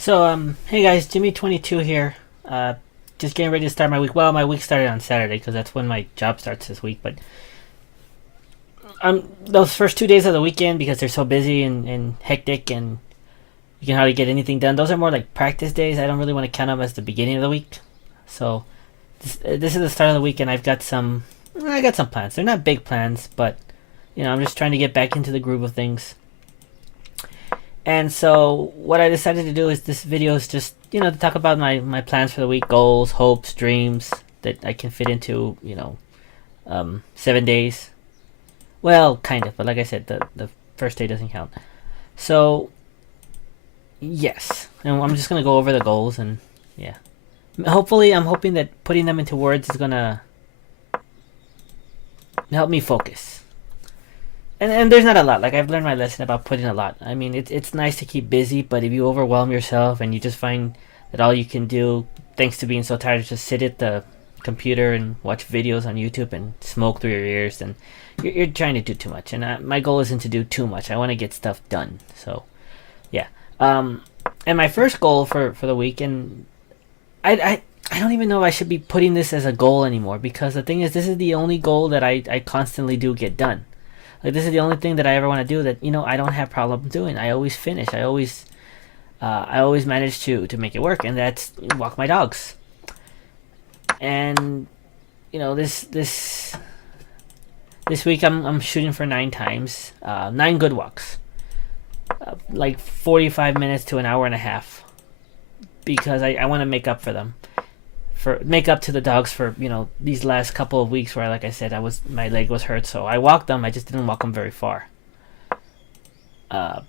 Hey guys, Jimmy22 here. Just getting ready to start my week. Well, my week started on Saturday because that's when my job starts this week. But those first 2 days of the weekend, because they're so busy and hectic and you can hardly get anything done. Those are more like practice days. I don't really want to count them as the beginning of the week. So this is the start of the week, and I got some plans. They're not big plans, but I'm just trying to get back into the groove of things. And so what I decided to do is this video is just, to talk about my plans for the week, goals, hopes, dreams that I can fit into, 7 days. Well, kind of, but like I said, the first day doesn't count. So, yes. And I'm just going to go over the goals and, yeah. Hopefully, I'm hoping that putting them into words is going to help me focus. And there's not a lot. Like, I've learned my lesson about putting a lot. I mean, it's nice to keep busy, but if you overwhelm yourself and you just find that all you can do, thanks to being so tired, is just sit at the computer and watch videos on YouTube and smoke through your ears, then you're trying to do too much. And my goal isn't to do too much. I want to get stuff done. So, yeah. And my first goal for the week, and I don't even know if I should be putting this as a goal anymore, because the thing is, this is the only goal that I constantly do get done. Like, this is the only thing that I ever want to do that I don't have problem doing. I always finish. I always manage to make it work, and that's walk my dogs. And this week I'm shooting for 9 times, 9 good walks, like 45 minutes to an hour and a half, because I want to make up to the dogs for these last couple of weeks where, like I said, my leg was hurt, so I walked them. I just didn't walk them very far. And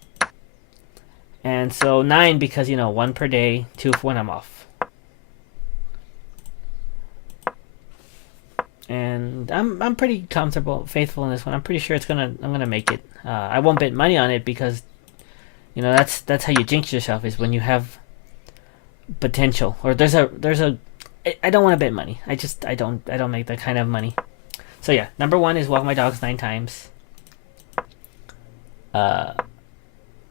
so 9, because 1 per day, 2 when I'm off. And I'm pretty comfortable, faithful in this one. I'm pretty sure I'm gonna make it. I won't bet money on it, because that's how you jinx yourself, is when you have potential, or there's a I don't want to bet money. I don't make that kind of money. So yeah, number 1 is walk my dogs 9 times.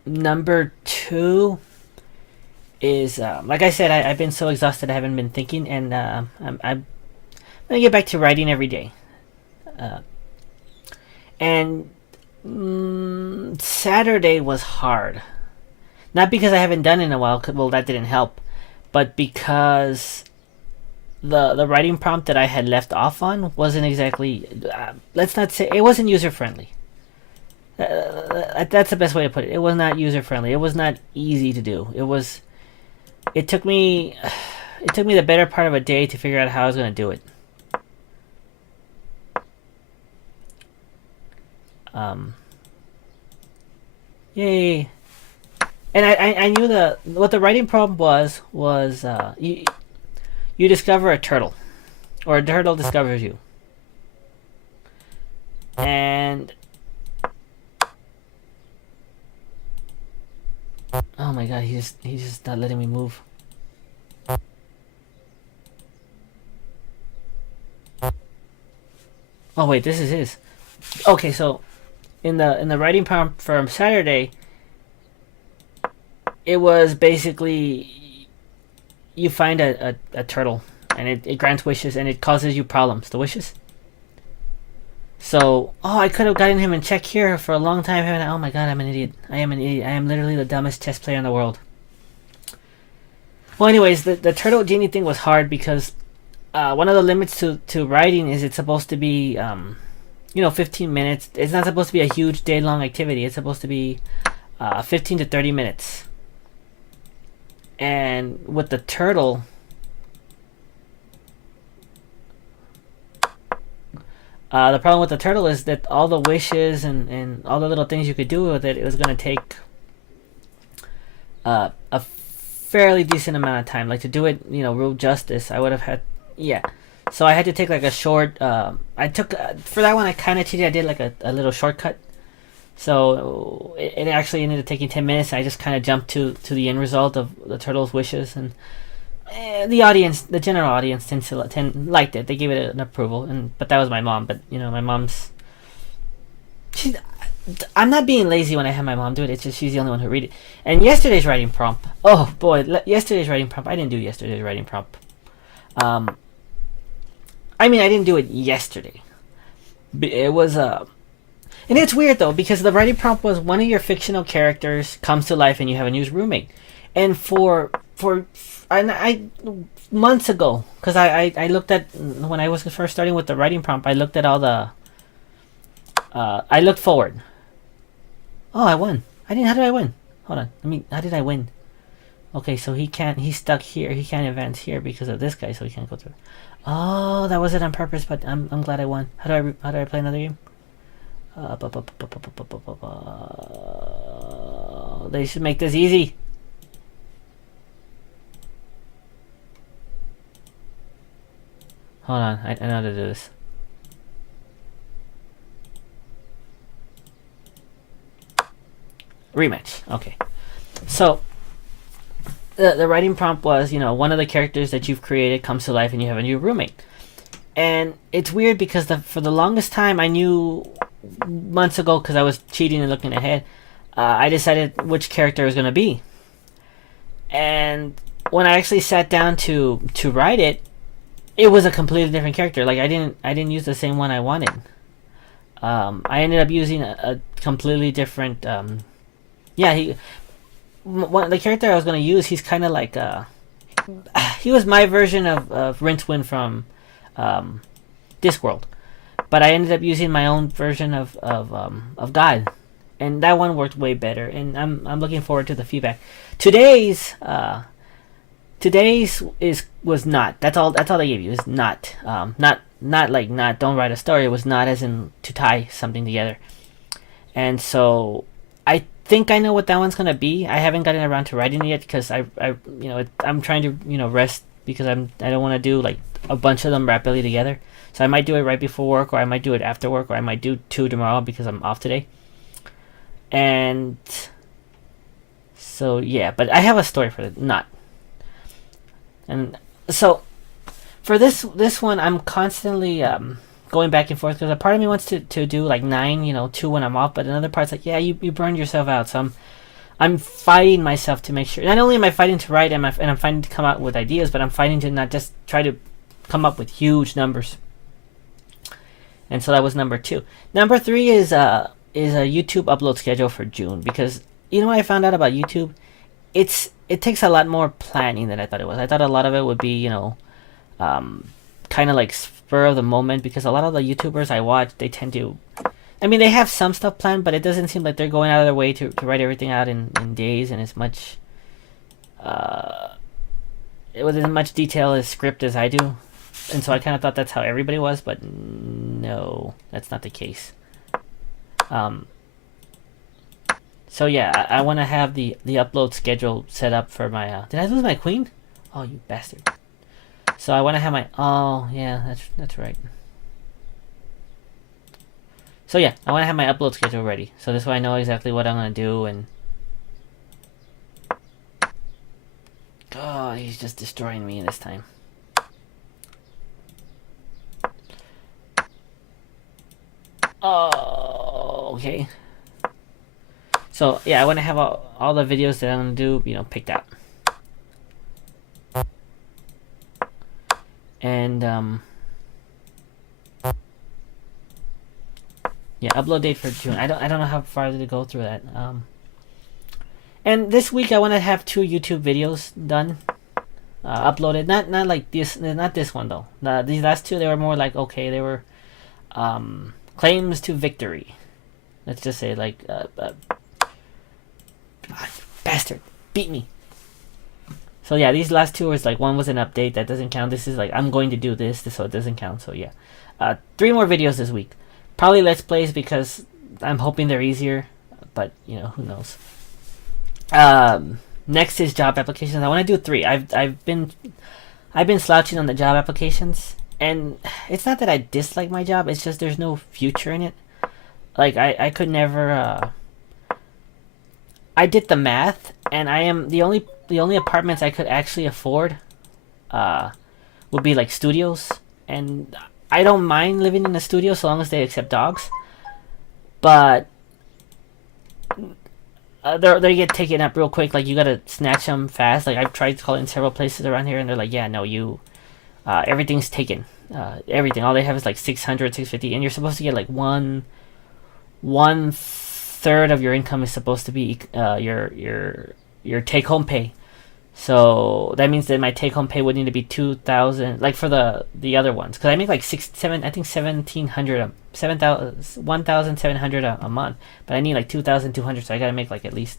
Number 2 is like I said, I've been so exhausted I haven't been thinking, and I'm gonna get back to writing every day. And Saturday was hard, not because I haven't done it in a while. Well, that didn't help, but because the writing prompt that I had left off on wasn't exactly, let's not say it wasn't user friendly. That's the best way to put it. It was not user friendly. It was not easy to do. It took me the better part of a day to figure out how I was going to do it. Yay. And I knew what the writing prompt was you discover a turtle, or a turtle discovers you. And oh my god, he's just not letting me move. Oh wait, this is his. Okay, so in the writing prompt from Saturday, it was basically you find a turtle, and it grants wishes, and it causes you problems. The wishes. So, I could have gotten him in check here for a long time. Oh my god, I'm an idiot. I am an idiot. I am literally the dumbest chess player in the world. Well, anyways, the turtle genie thing was hard, because one of the limits to writing is it's supposed to be 15 minutes. It's not supposed to be a huge day-long activity. It's supposed to be 15 to 30 minutes. And with the turtle, the problem with the turtle is that all the wishes and all the little things you could do with it was going to take a fairly decent amount of time. Like, to do it, real justice, I would have had, yeah. So I had to take like a short, I took, for that one I kind of cheated. I did like a little shortcut. So it actually ended up taking 10 minutes. I just kind of jumped to the end result of the turtle's wishes, and the general audience liked it. They gave it an approval, but that was my mom. But my mom's, I'm not being lazy when I have my mom do it. It's just she's the only one who read it. And yesterday's writing prompt. Oh boy, yesterday's writing prompt. I didn't do yesterday's writing prompt. I mean, I didn't do it yesterday. It was and it's weird though because the writing prompt was one of your fictional characters comes to life and you have a new roommate. And I months ago, because I looked at when I was first starting with the writing prompt, I looked at all the I looked forward. Oh, I won. I didn't. How did I win? Hold on. How did I win? Okay, so he can't. He's stuck here. He can't advance here because of this guy, so he can't go through. Oh, that wasn't on purpose, but I'm glad I won. How do I play another game? They should make this easy. Hold on, I know how to do this. Rematch. Okay. So the writing prompt was, one of the characters that you've created comes to life and you have a new roommate. And it's weird because for the longest time I knew months ago, because I was cheating and looking ahead, I decided which character it was going to be. And when I actually sat down to write it, it was a completely different character. Like I didn't use the same one I wanted. I ended up using a completely different the character I was going to use, he's kind of like he was my version of Rincewind from Discworld, but I ended up using my own version of God, and that one worked way better. And I'm looking forward to the feedback. Today's was not. That's all they gave you is not. Not like not. Don't write a story. It was not as in to tie something together. And so I think I know what that one's gonna be. I haven't gotten around to writing it yet because I'm trying to rest because I don't want to do like a bunch of them rapidly together. So I might do it right before work, or I might do it after work, or I might do 2 tomorrow because I'm off today. And so yeah, but I have a story for it. Not. And so for this one, I'm constantly going back and forth because a part of me wants to do like 9, 2 when I'm off, but another part's like, yeah, you burned yourself out. So I'm fighting myself to make sure. Not only am I fighting to write and I'm fighting to come out with ideas, but I'm fighting to not just try to come up with huge numbers. And so that was number 2. Number 3 is a YouTube upload schedule for June, because what I found out about YouTube, it takes a lot more planning than I thought it was. I thought a lot of it would be kind of like spur of the moment, because a lot of the YouTubers I watch, they tend to, they have some stuff planned, but it doesn't seem like they're going out of their way to write everything out in days and as much with as much detail as script as I do. And so I kind of thought that's how everybody was, but no, that's not the case. So yeah, I want to have the upload schedule set up for my did I lose my queen? Oh, you bastard. So I want to have my, oh yeah, that's right. So yeah, I want to have my upload schedule ready, so this way I know exactly what I'm going to do. And oh, he's just destroying me this time. Oh, okay. So yeah, I want to have all the videos that I'm going to do, picked out. And yeah, upload date for June. I don't know how far to go through that. And this week I want to have 2 YouTube videos done, uploaded. Not like this. Not this one though. These last 2, they were more like, okay, they were claims to victory. Let's just say like bastard beat me. So yeah, these last 2 was like, one was an update that doesn't count. This is like, I'm going to do this so it doesn't count. So yeah, 3 more videos this week. Probably Let's Plays, because I'm hoping they're easier, but who knows. Next is job applications. I want to do 3. I've been slouching on the job applications, and it's not that I dislike my job. It's just there's no future in it. Like I could never. I did the math, and I am the only apartments I could actually afford would be like studios, and I don't mind living in a studio so long as they accept dogs. But they get taken up real quick. Like you gotta snatch them fast. Like I've tried calling several places around here, and they're like, yeah, no, everything's taken. Everything. All they have is like 600, 650, and you're supposed to get like one third of your income is supposed to be your take home pay. So that means that my take home pay would need to be 2,000, like for the other ones, because I make like 1,700, 1,700 a month, but I need like 2,200, so I gotta make like at least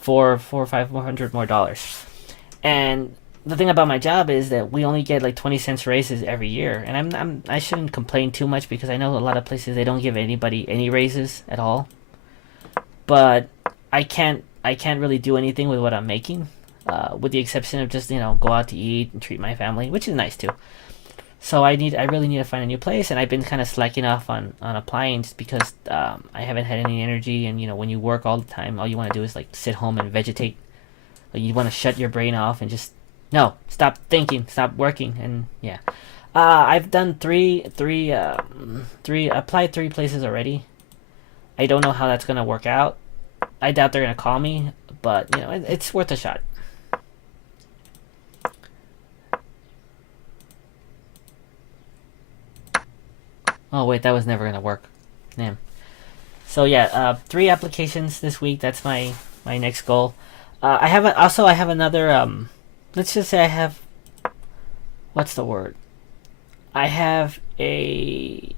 four or five more hundred more dollars. And the thing about my job is that we only get like 20 cents raises every year, and I shouldn't complain too much because I know a lot of places they don't give anybody any raises at all. But I can't really do anything with what I'm making, with the exception of just go out to eat and treat my family, which is nice too. So I really need to find a new place, and I've been kind of slacking off on applying just because I haven't had any energy, and when you work all the time, all you want to do is like sit home and vegetate. Like you want to shut your brain off and just stop thinking, stop working, and yeah. I've done applied 3 places already. I don't know how that's gonna work out. I doubt they're gonna call me, but it's worth a shot. Oh wait, that was never gonna work. Damn. So yeah, 3 applications this week. That's my next goal. I have another. Let's just say I have. What's the word? I have a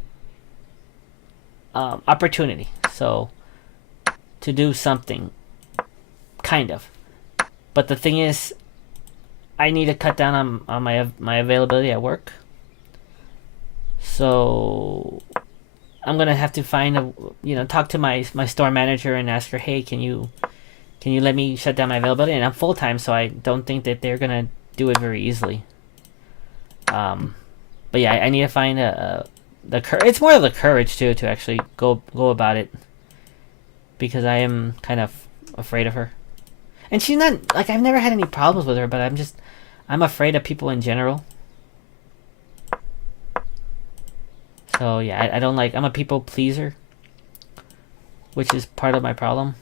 opportunity. So to do something, kind of. But the thing is, I need to cut down on my availability at work. So I'm gonna have to find talk to my store manager and ask her, hey, can you let me shut down my availability? And I'm full time, so I don't think that they're gonna do it very easily. But yeah, I need to find it's more of the courage too to actually go about it, because I am kind of afraid of her. And she's not like, I've never had any problems with her, but I'm afraid of people in general. So yeah, I don't like, I'm a people pleaser, which is part of my problem.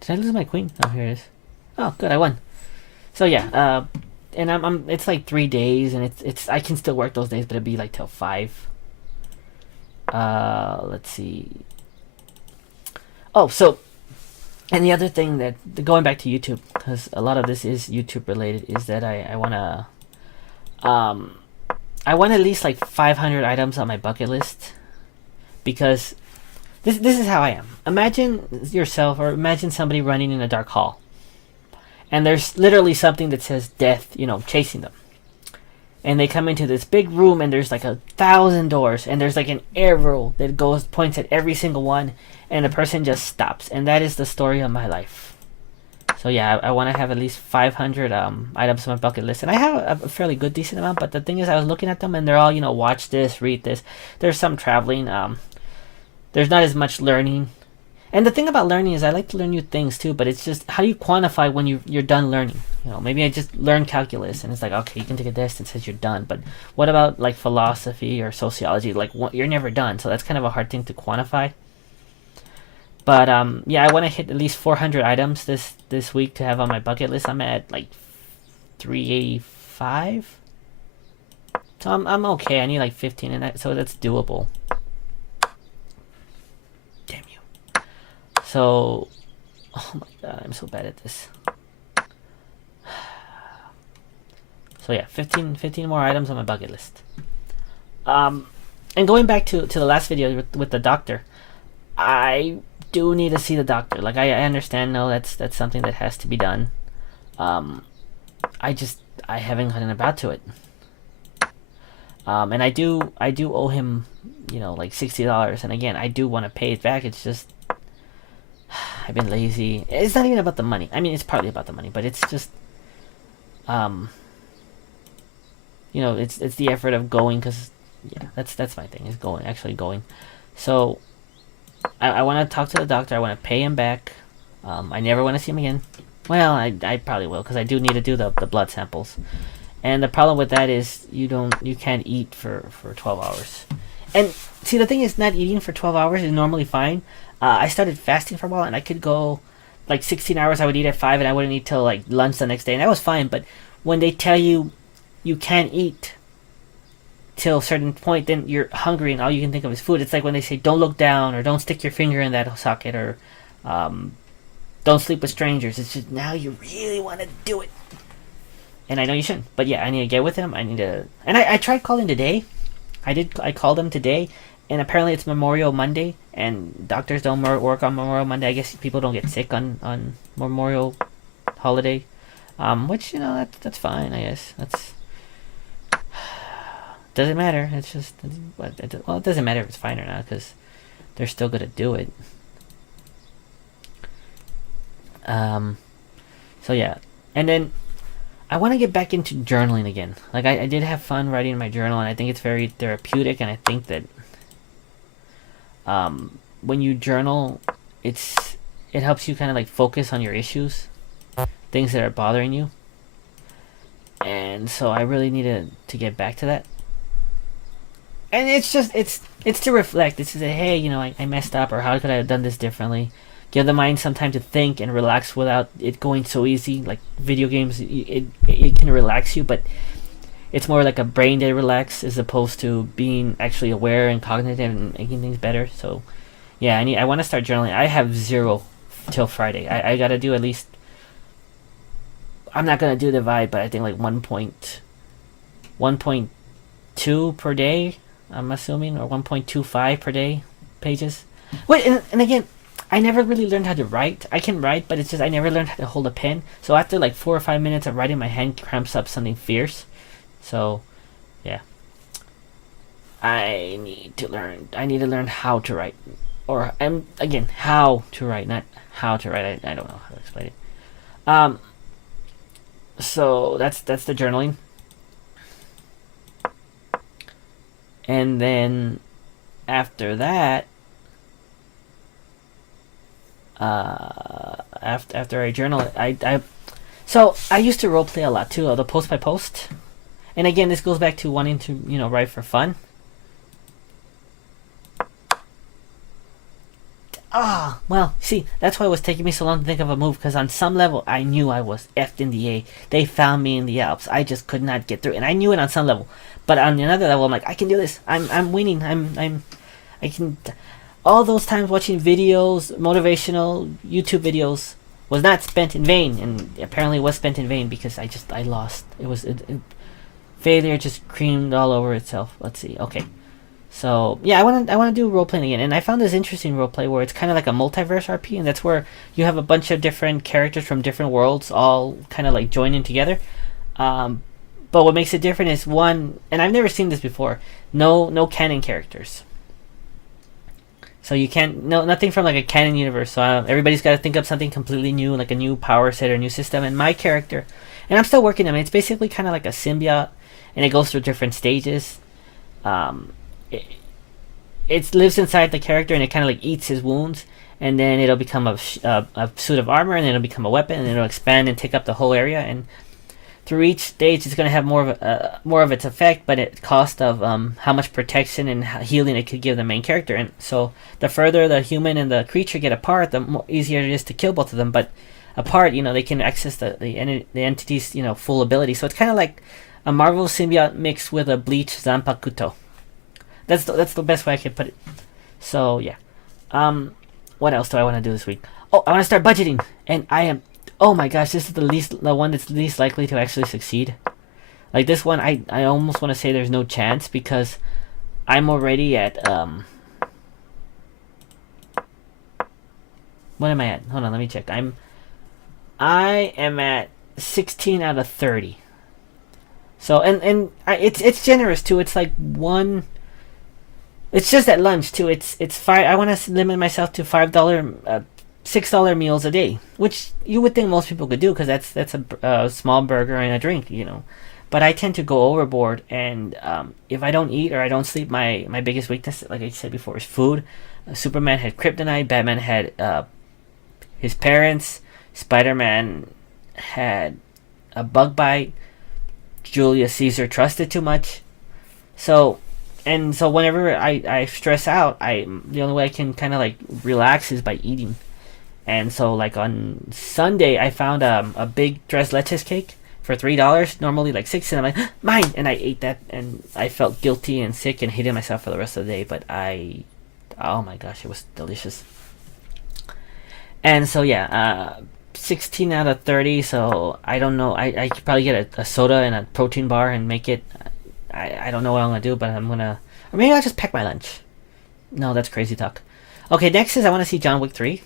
Did I lose my queen? Oh, here it is. Oh, good, I won. So yeah, and I'm it's like 3 days, and it's I can still work those days, but it'd be like till 5. Let's see. Oh, so, and the other thing that, going back to YouTube, because a lot of this is YouTube related, is that I wanna I want at least like 500 items on my bucket list, because this is how I am. Imagine yourself, or imagine somebody running in a dark hall, and there's literally something that says death, chasing them. And they come into this big room, and there's like 1,000 doors, and there's like an arrow that points at every single one, and the person just stops. And that is the story of my life. So yeah, I want to have at least 500 items on my bucket list, and I have a fairly good decent amount. But the thing is, I was looking at them, and they're all watch this, read this. There's some traveling. There's not as much learning. And the thing about learning is I like to learn new things too, but it's just, how do you quantify when you're done learning? Maybe I just learned calculus, and it's like, okay, you can take a test and it says you're done. But what about like philosophy or sociology? Like, you're never done, so that's kind of a hard thing to quantify. But yeah, I want to hit at least 400 items this week to have on my bucket list. I'm at like 385, so I'm okay. I need like 15, and so that's doable. Damn you. So, oh my god, I'm so bad at this. So yeah, 15 more items on my bucket list. And going back to the last video with the doctor, I do need to see the doctor. Like, I understand, no, that's something that has to be done. I haven't gotten about to it. And I do owe him, like $60. And again, I do want to pay it back. It's just, I've been lazy. It's not even about the money. I mean, it's partly about the money, but it's just, it's the effort of going, because yeah, that's my thing, is actually going. So I want to talk to the doctor. I want to pay him back. I never want to see him again. Well, I probably will, because I do need to do the blood samples. And the problem with that is you can't eat for 12 hours. And see, the thing is, not eating for 12 hours is normally fine. I started fasting for a while, and I could go like 16 hours. I would eat at 5, and I wouldn't eat till like lunch the next day, and that was fine. But when they tell you you can't eat till a certain point, then you're hungry, and all you can think of is food. It's like when they say don't look down, or don't stick your finger in that socket, or um, don't sleep with strangers. It's just now you really want to do it, and I know you shouldn't. But yeah, I need to get with him. I need to, and I tried calling today. I called him today, and apparently it's Memorial Monday, and doctors don't work on Memorial Monday. I guess people don't get sick on Memorial holiday, which that's fine. I guess that's doesn't matter. It's just well, it doesn't matter if it's fine or not because they're still gonna do it. So yeah, and then I want to get back into journaling again. Like I did have fun writing in my journal, and I think it's very therapeutic. And I think that when you journal, it helps you kind of like focus on your issues, things that are bothering you. And so I really need to get back to that. And it's just it's to reflect. It's to say, hey, I messed up, or how could I have done this differently? Give the mind some time to think and relax without it going so easy. Like video games, it can relax you, but it's more like a brain that relax as opposed to being actually aware and cognitive and making things better. So yeah, I want to start journaling. I have 0 till Friday. I gotta do at least. I'm not gonna do the divide, but I think like 1.2 per day. I'm assuming, or 1.25 per day pages. Wait, and again, I never really learned how to write. I can write, but it's just I never learned how to hold a pen. So after like 4 or 5 minutes of writing, my hand cramps up something fierce. So, yeah. I need to learn how to write, or again how to write, not how to write. I don't know how to explain it. So that's the journaling, and then after that, after I journal, so I used to role play a lot too, the post by post, and again this goes back to wanting to write for fun. Well, see, that's why it was taking me so long to think of a move, because on some level, I knew I was effed in the A. They found me in the Alps. I just could not get through, and I knew it on some level. But on another level, I'm like, I can do this. I'm winning. I can. All those times watching videos, motivational YouTube videos, was not spent in vain, and apparently was spent in vain because I lost. Failure just creamed all over itself. Let's see. Okay. So yeah, I want to do role playing again, and I found this interesting role play where it's kind of like a multiverse RP, and that's where you have a bunch of different characters from different worlds all kind of like joining together. But what makes it different is one, and I've never seen this before. No canon characters. So you can't nothing from like a canon universe. So everybody's got to think up something completely new, like a new power set or a new system. And my character, and I'm still working on it. It's basically kind of like a symbiote, and it goes through different stages. It lives inside the character, and it kind of like eats his wounds, and then it'll become a suit of armor, and then it'll become a weapon, and then it'll expand and take up the whole area. And through each stage, it's going to have more of its effect, but at cost of how much protection and healing it could give the main character. And so the further the human and the creature get apart, the more easier it is to kill both of them. But apart, they can access the entity's full ability. So it's kind of like a Marvel symbiote mixed with a Bleach Zanpakuto. That's the best way I can put it. So yeah. What else do I want to do this week? Oh, I want to start budgeting, and I am. Oh my gosh, this is the one that's least likely to actually succeed. Like this one, I almost want to say there's no chance because I'm already at What am I at? Hold on, let me check. I am at 16 out of 30. So it's generous too. It's like one. It's just at lunch too. It's five. I want to limit myself to $5, $6 meals a day, which you would think most people could do because that's a small burger and a drink, But I tend to go overboard, and if I don't eat or I don't sleep, my biggest weakness, like I said before, is food. Superman had kryptonite. Batman had his parents. Spider-Man had a bug bite. Julius Caesar trusted too much. So, and so whenever I stress out, the only way I can kind of like relax is by eating. And so like on Sunday, I found a big tres leches cake for $3. Normally like six, and I'm like mine, and I ate that, and I felt guilty and sick and hated myself for the rest of the day. But oh my gosh, it was delicious. And so yeah, 16 out of 30. So I don't know. I could probably get a soda and a protein bar and make it. I don't know what I'm gonna do, but I'm gonna, or maybe I'll just pack my lunch. No, that's crazy talk. Okay, next is I want to see John Wick 3,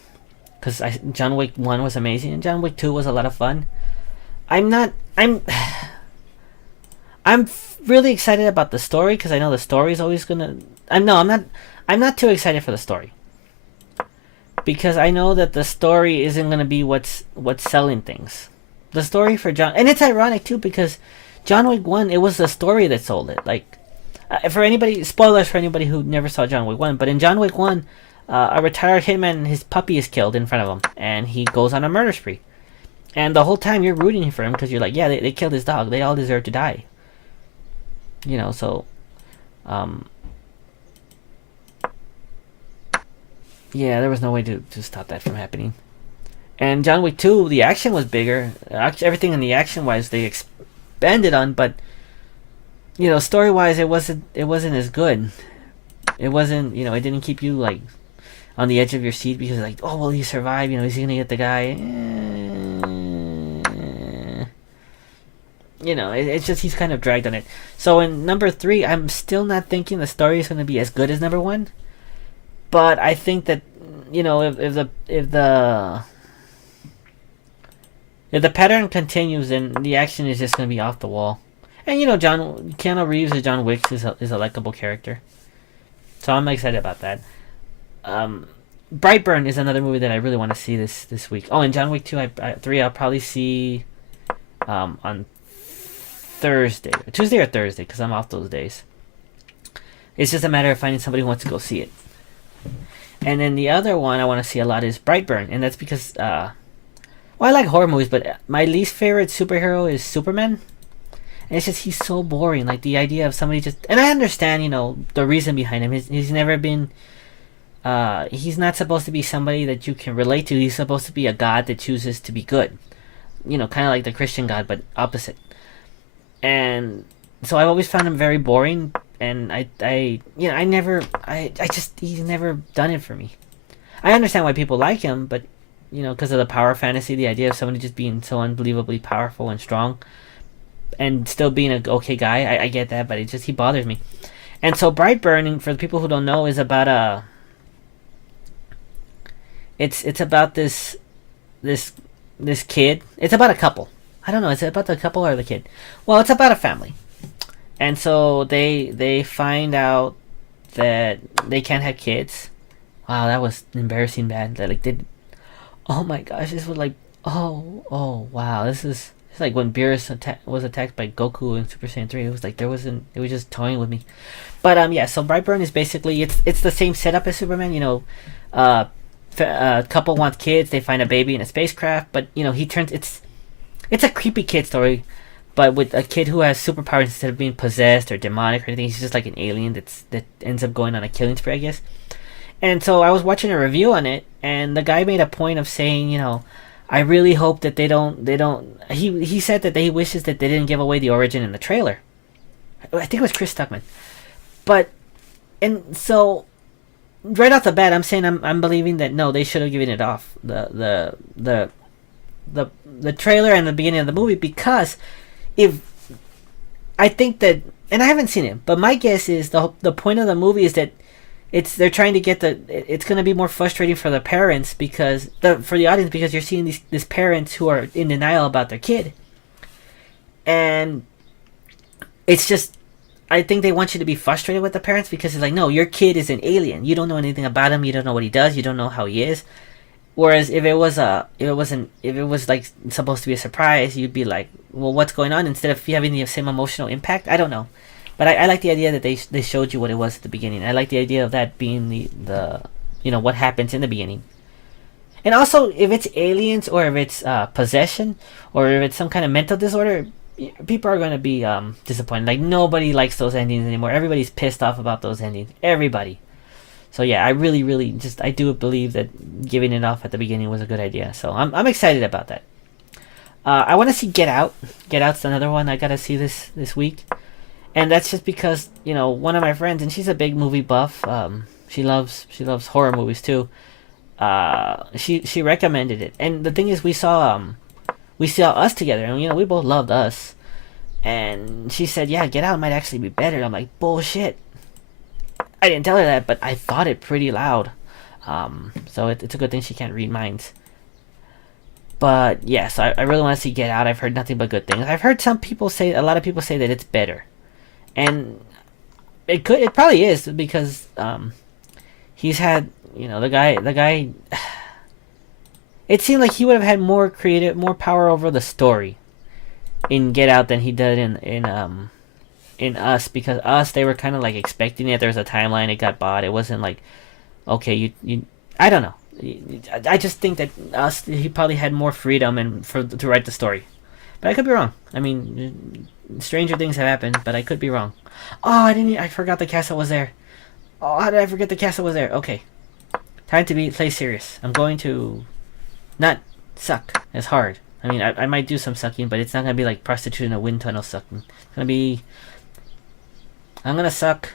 because John Wick 1 was amazing and John Wick 2 was a lot of fun. I'm not. I'm really excited about the story because I know the story is always gonna. I'm not. I'm not too excited for the story because I know that the story isn't gonna be what's selling things. The story for John, and it's ironic too because John Wick 1, it was the story that sold it. Like, for anybody, spoilers for anybody who never saw John Wick 1, but in John Wick 1, a retired hitman, his puppy is killed in front of him, and he goes on a murder spree. And the whole time you're rooting for him because you're like, yeah, they killed his dog. They all deserve to die. You know, so, yeah, there was no way to stop that from happening. And John Wick 2, the action was bigger. Everything in the action-wise, they expanded on, but, you know, story-wise, it wasn't as good. It wasn't, you know, it didn't keep you, like, on the edge of your seat because, like, oh, will he survive? You know, is he going to get the guy? You know, it's just he's kind of dragged on it. So in number 3, I'm still not thinking the story is going to be as good as number 1. But I think that, you know, if the pattern continues, then the action is just going to be off the wall. And, you know, Keanu Reeves as John Wick is a likable character. So I'm excited about that. Brightburn is another movie that I really want to see this week. Oh, and John Wick 2, 3 I'll probably see on Thursday. Tuesday or Thursday, because I'm off those days. It's just a matter of finding somebody who wants to go see it. And then the other one I want to see a lot is Brightburn, and that's because, well, I like horror movies, but my least favorite superhero is Superman. And it's just, he's so boring. Like, the idea of somebody just... And I understand, you know, the reason behind him. He's never been... he's not supposed to be somebody that you can relate to. He's supposed to be a god that chooses to be good. You know, kind of like the Christian God, but opposite. And so I've always found him very boring. And he's never done it for me. I understand why people like him, but, you know, because of the power fantasy, the idea of somebody just being so unbelievably powerful and strong and still being an okay guy, I get that, but he bothers me. And so Brightburn, for the people who don't know, is about it's about this kid. It's about a couple. I don't know, is it about the couple or the kid? Well, it's about a family. And so they find out that they can't have kids. Wow, that was embarrassing bad. That oh my gosh, this was like, oh wow, it's like when Beerus was attacked by Goku in Super Saiyan 3. It was like it was just toying with me. But yeah, so Brightburn is basically it's the same setup as Superman. You know, a couple wants kids, they find a baby in a spacecraft, but you know it's a creepy kid story. But with a kid who has superpowers instead of being possessed or demonic or anything, he's just like an alien that ends up going on a killing spree, I guess. And so I was watching a review on it, and the guy made a point of saying, you know, I really hope that they don't. He said that he wishes that they didn't give away the origin in the trailer. I think it was Chris Stuckman. And so right off the bat, I'm saying I'm believing that no, they should have given it off the trailer and the beginning of the movie, because if I think that, and I haven't seen it, but my guess is the point of the movie is that they're trying to get it's going to be more frustrating for the parents for the audience, because you're seeing these parents who are in denial about their kid, and it's just, I think they want you to be frustrated with the parents, because it's like, no, your kid is an alien, you don't know anything about him, you don't know what he does, you don't know how he is. Whereas if it was like supposed to be a surprise, you'd be like, well, what's going on? Instead of having the same emotional impact. I don't know, but I like the idea that they showed you what it was at the beginning. I like the idea of that being the you know, what happens in the beginning. And also, if it's aliens or if it's possession or if it's some kind of mental disorder, people are going to be disappointed. Like, nobody likes those endings anymore. Everybody's pissed off about those endings. Everybody. So yeah, I really, really just I do believe that giving it off at the beginning was a good idea. So I'm excited about that. I want to see Get Out. Get Out's another one I gotta see this week, and that's just because one of my friends, and she's a big movie buff. She loves horror movies too. She recommended it, and the thing is, we saw Us together, and we both loved Us. And she said, "Yeah, Get Out might actually be better." I'm like, "Bullshit." I didn't tell her that, but I thought it pretty loud. So it's a good thing she can't read minds. But yes, I really want to see Get Out. I've heard nothing but good things. I've heard a lot of people say that it's better, and it probably is because he's had the guy. It seemed like he would have had more power over the story in Get Out than he did in Us, because Us, they were kind of like expecting it. There was a timeline, it got bought. It wasn't like, okay, you I don't know. I just think that Us, he probably had more freedom to write the story, but I could be wrong. I mean, stranger things have happened, but I could be wrong. Oh, I forgot the castle was there. Oh, how did I forget the castle was there? Okay, time to play serious. I'm going to not suck as hard. I mean, I might do some sucking, but it's not gonna be like prostitute in a wind tunnel sucking. I'm gonna suck.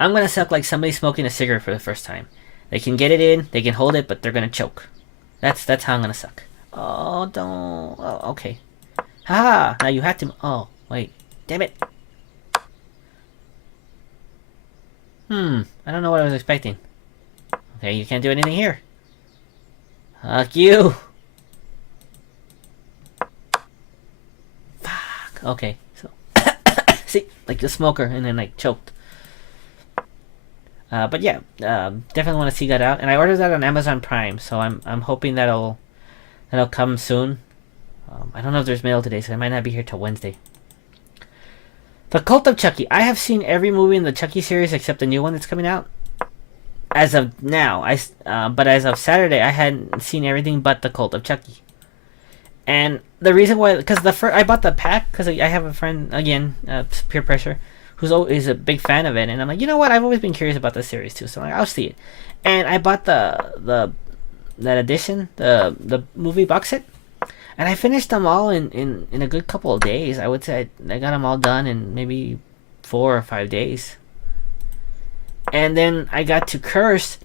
I'm gonna suck like somebody smoking a cigarette for the first time. They can get it in, they can hold it, but they're gonna choke. That's how I'm gonna suck. Oh, don't. Oh, okay. Haha. Now you have to. Oh, wait. Damn it. I don't know what I was expecting. Okay, you can't do anything here. Fuck you. Fuck. Okay, so see, like the smoker, and then like choked. But yeah, definitely want to see that out, and I ordered that on Amazon Prime, so I'm hoping that'll come soon. I don't know if there's mail today, so I might not be here till Wednesday. The Cult of Chucky. I have seen every movie in the Chucky series except the new one that's coming out. As of now, but as of Saturday, I hadn't seen everything but the Cult of Chucky. And the reason why, because I bought the pack because I have a friend, again, peer pressure, is a big fan of it, and I'm like, you know what? I've always been curious about the series too, so I'm like, I'll see it. And I bought that edition, the movie box set, and I finished them all in a good couple of days. I would say I got them all done in maybe 4 or 5 days. And then I got to Curse,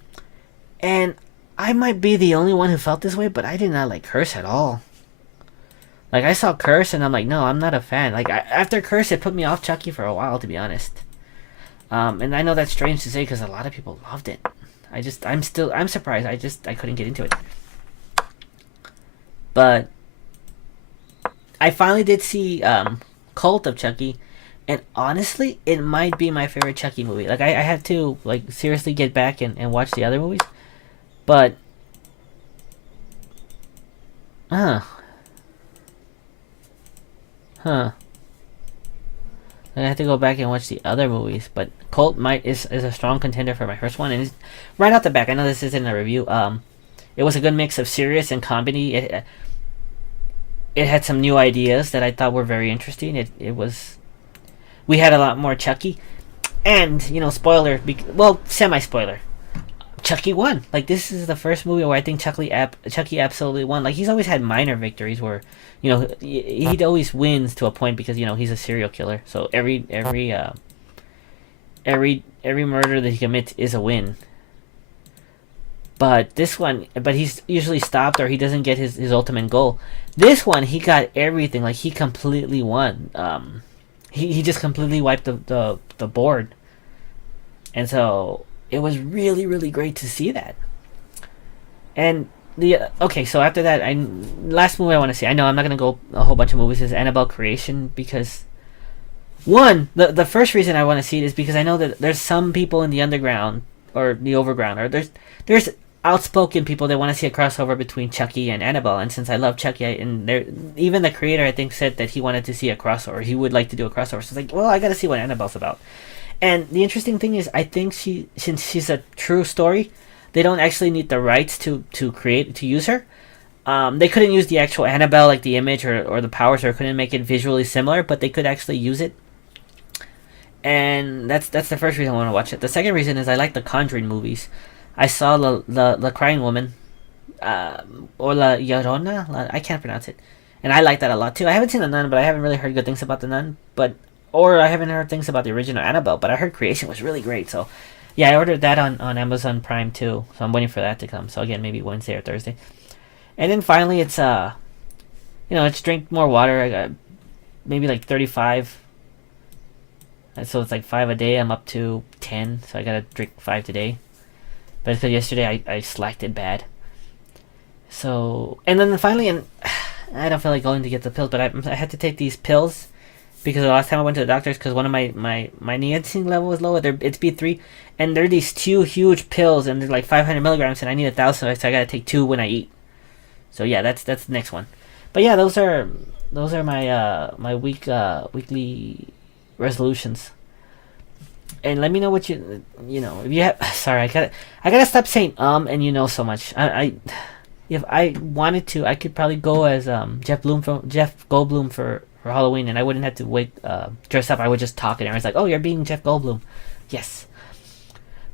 and I might be the only one who felt this way, but I did not like Curse at all. Like, I saw Curse, and I'm like, no, I'm not a fan. Like, after Curse, it put me off Chucky for a while, to be honest. And I know that's strange to say, because a lot of people loved it. I'm surprised. I couldn't get into it. But I finally did see Cult of Chucky, and honestly, it might be my favorite Chucky movie. Like, I had to, like, seriously get back and watch the other movies. But, Huh. I have to go back and watch the other movies, but Cult is a strong contender for my first one, and it's, right out the back, I know this isn't a review. It was a good mix of serious and comedy. It had some new ideas that I thought were very interesting. We had a lot more Chucky, and spoiler, semi spoiler. Chucky won. Like, this is the first movie where I think Chucky absolutely won. Like, he's always had minor victories where, he always wins to a point because he's a serial killer. So every murder that he commits is a win. But he's usually stopped or he doesn't get his ultimate goal. This one, he got everything. Like, he completely won. He just completely wiped the board. And so it was really, really great to see that. And so after that, last movie I want to see. I know I'm not gonna go a whole bunch of movies. Is Annabelle Creation, because one, the first reason I want to see it is because I know that there's some people in the underground or the overground, or there's outspoken people that want to see a crossover between Chucky and Annabelle. And since I love Chucky, even the creator, I think, said that he wanted to see a crossover. He would like to do a crossover. So it's like, well, I got to see what Annabelle's about. And the interesting thing is, I think since she's a true story, they don't actually need the rights to use her. They couldn't use the actual Annabelle, like the image or the powers, or couldn't make it visually similar, but they could actually use it. And that's the first reason I want to watch it. The second reason is I like the Conjuring movies. I saw the Crying Woman, or La Llorona. I can't pronounce it, and I like that a lot too. I haven't seen the Nun, but I haven't really heard good things about the Nun. But or I haven't heard things about the original Annabelle, but I heard Creation was really great. So yeah, I ordered that on Amazon Prime too. So I'm waiting for that to come. So again, maybe Wednesday or Thursday. And then finally, it's it's drink more water. I got maybe like 35. And so it's like 5 a day. I'm up to 10, so I gotta drink 5 today. But because yesterday I slacked it bad. So, and then finally, and I don't feel like going to get the pills, but I had to take these pills because the last time I went to the doctor's, because one of my niacin level was low. It's B3, and they're these two huge pills, and they're like 500 milligrams, and I need 1,000, so I gotta take 2 when I eat. So yeah, that's the next one. But yeah, those are my weekly resolutions. And let me know what if you have. Sorry, I gotta stop saying and so much. I if I wanted to, I could probably go as Jeff Goldblum for Halloween, and I wouldn't have to wait dress up. I would just talk, and everyone's like, "Oh, you're being Jeff Goldblum." Yes.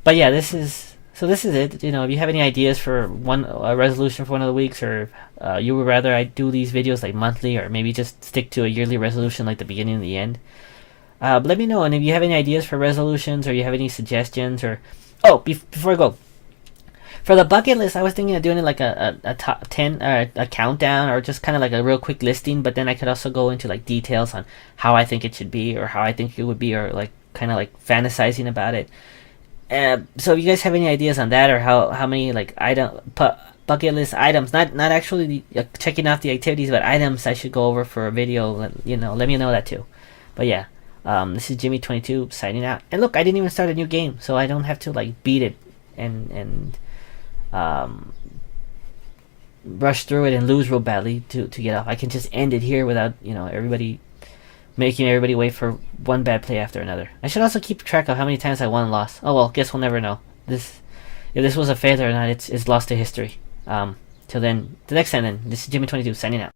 But yeah, this is it. If you have any ideas for a resolution for one of the weeks, or you would rather I do these videos like monthly, or maybe just stick to a yearly resolution like the beginning and the end, let me know. And if you have any ideas for resolutions, or you have any suggestions, or before I go, for the bucket list, I was thinking of doing it like a top 10, or a countdown, or just kind of like a real quick listing. But then I could also go into like details on how I think it should be, or how I think it would be, or like kind of like fantasizing about it. So if you guys have any ideas on that, or how many like bucket list items, not actually checking off the activities, but items I should go over for a video, let me know that too. But yeah, this is Jimmy22 signing out. And look, I didn't even start a new game, so I don't have to like beat it and rush through it and lose real badly to get off. I can just end it here without making everybody wait for one bad play after another. I should also keep track of how many times I won and lost. Oh well, guess we'll never know. If this was a failure or not, it's lost to history. Till then, the next time then, this is Jimmy22 signing out.